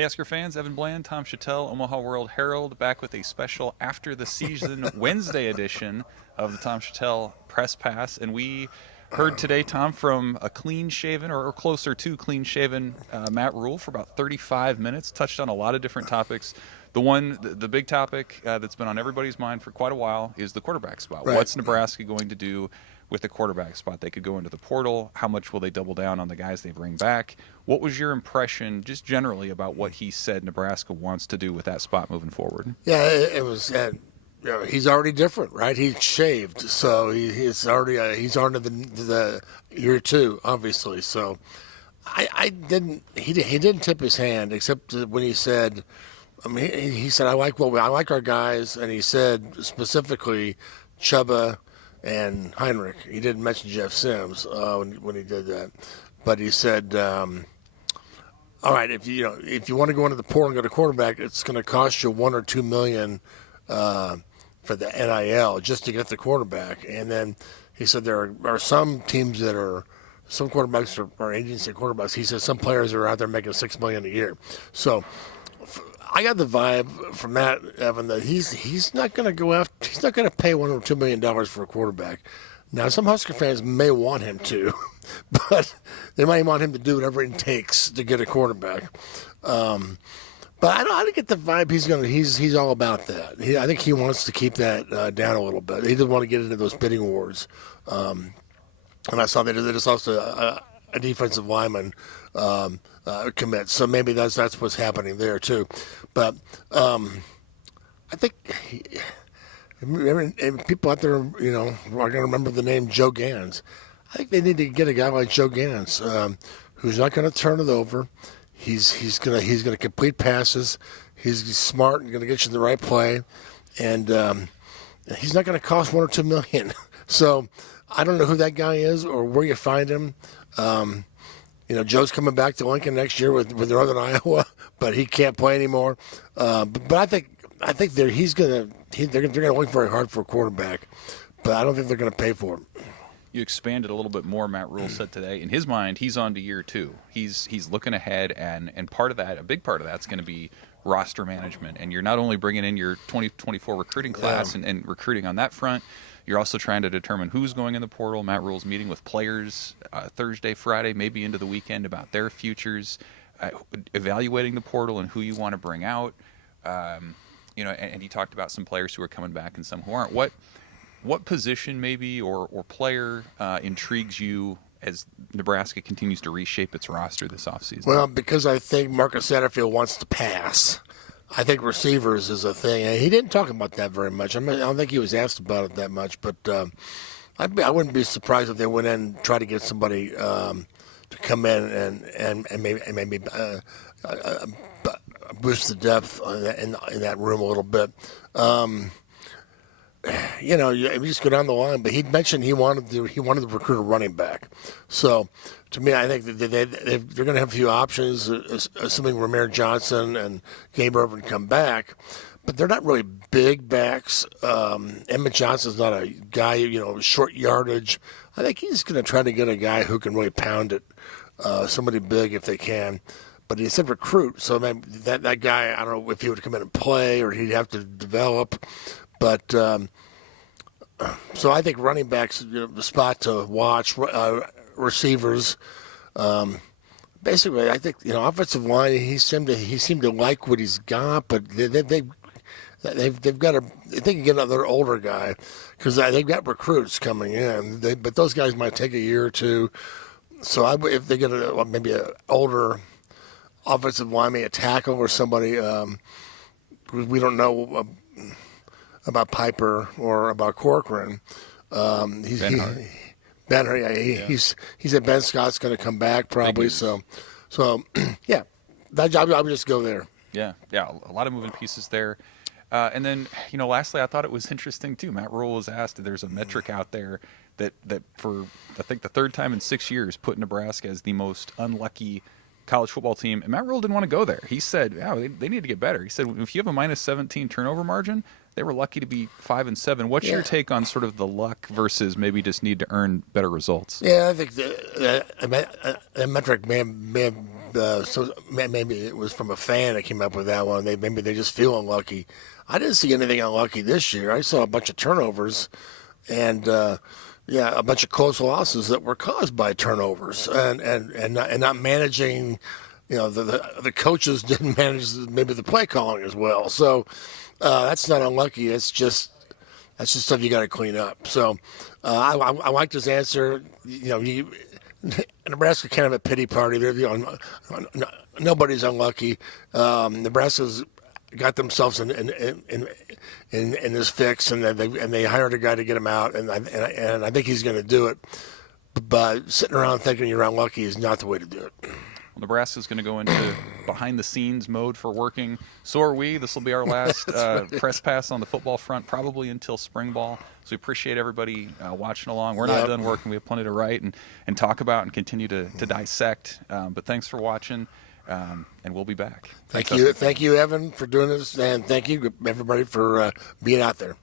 Hey, Husker fans, Evan Bland, Tom Shatel, Omaha World-Herald, back with a special after the season Wednesday edition of the Tom Shatel Press Pass. And we heard today, Tom, from a clean-shaven or closer to clean-shaven Matt Rhule for about 35 minutes, touched on a lot of different topics. The big topic that's been on everybody's mind for quite a while is the quarterback spot. Right. What's Nebraska going to do with the quarterback spot? They could go into the portal. How much will they double down on the guys they bring back? What was your impression, just generally, about what he said Nebraska wants to do with that spot moving forward? Yeah, it was. He's already different, right? He's shaved, so he's already he's on to the year two, obviously. So I didn't. He didn't tip his hand except when he said. I mean, he said I like our guys, and he said specifically Chuba and Heinrich. He didn't mention Jeff Sims when he did that, but he said, "All right, if you want to go into the portal and go to quarterback, it's going to cost you $1 or $2 million for the NIL just to get the quarterback." And then he said there are some teams that are some quarterbacks are agency quarterbacks. He said some players are out there making $6 million a year. So I got the vibe from Matt, Evan, that he's not going to go after. He's not going to pay $1 or $2 million for a quarterback. Now, some Husker fans may want him to, but they might want him to do whatever it takes to get a quarterback. But I don't get the vibe he's all about that. I think he wants to keep that down a little bit. He doesn't want to get into those bidding wars. And I saw they just lost a defensive lineman commit, so maybe that's what's happening there too. But I think and people out there, are going to remember the name Joe Gans. I think they need to get a guy like Joe Gans, who's not going to turn it over. He's gonna complete passes. He's smart and going to get you the right play, and he's not going to cost $1 or $2 million. So I don't know who that guy is or where you find him. Joe's coming back to Lincoln next year with Northern Iowa, but he can't play anymore. But I think they're going to work very hard for a quarterback, but I don't think they're going to pay for him. You expanded a little bit more. Matt Rhule said today, in his mind, he's on to year two. He's looking ahead, and part of that, a big part of that's going to be roster management. And you're not only bringing in your 2024 recruiting class and recruiting on that front, you're also trying to determine who's going in the portal. Matt Rhule's meeting with players Thursday, Friday, maybe into the weekend about their futures, evaluating the portal and who you want to bring out. And he talked about some players who are coming back and some who aren't. What position maybe or player intrigues you as Nebraska continues to reshape its roster this offseason? Well, because I think Marcus Satterfield wants to pass. I think receivers is a thing. And he didn't talk about that very much. I don't think he was asked about it that much. But I wouldn't be surprised if they went in and tried to get somebody to come in and maybe boost the depth in that room a little bit. You just go down the line. But he mentioned he wanted to recruit a running back. So to me, I think that they're going to have a few options, assuming Ramir Johnson and Gabe Irvin come back. But they're not really big backs. Emmett Johnson's not a guy, short yardage. I think he's going to try to get a guy who can really pound it, somebody big if they can. But he said recruit, so maybe that guy, I don't know if he would come in and play or he'd have to develop. But so I think running backs, the spot to watch. Receivers, basically, I think offensive line. He seemed to like what he's got, but they've got to. They can get another older guy because they've got recruits coming in. But those guys might take a year or two. So if they get maybe an older offensive line, maybe a tackle or somebody, we don't know about Piper or about Corcoran. He said Ben Scott's going to come back probably. So yeah, that job I would just go there. Yeah, a lot of moving pieces there. And then lastly, I thought it was interesting too. Matt Rhule was asked. There's a metric out there that for I think the third time in 6 years put Nebraska as the most unlucky college football team. And Matt Rhule didn't want to go there. He said, they need to get better. He said if you have a minus 17 turnover margin, they were lucky to be 5-7. What's your take on sort of the luck versus maybe just need to earn better results? Yeah, I think that metric may have so maybe it was from a fan that came up with that one. Maybe they just feel unlucky. I didn't see anything unlucky this year. I saw a bunch of turnovers, and a bunch of close losses that were caused by turnovers and not managing. The coaches didn't manage maybe the play calling as well. So that's not unlucky. That's just stuff you got to clean up. So I liked his answer. Nebraska kind of a pity party. Nobody's unlucky. Nebraska's got themselves in this fix, and they hired a guy to get him out, and I think he's going to do it. But sitting around thinking you're unlucky is not the way to do it. Well, Nebraska's going to go into behind-the-scenes mode for working. So are we. This will be our last press pass on the football front, probably until spring ball. So we appreciate everybody watching along. We're not done working. We have plenty to write and talk about and continue to dissect. But thanks for watching, and we'll be back. Thank you, Evan, for doing this, and thank you, everybody, for being out there.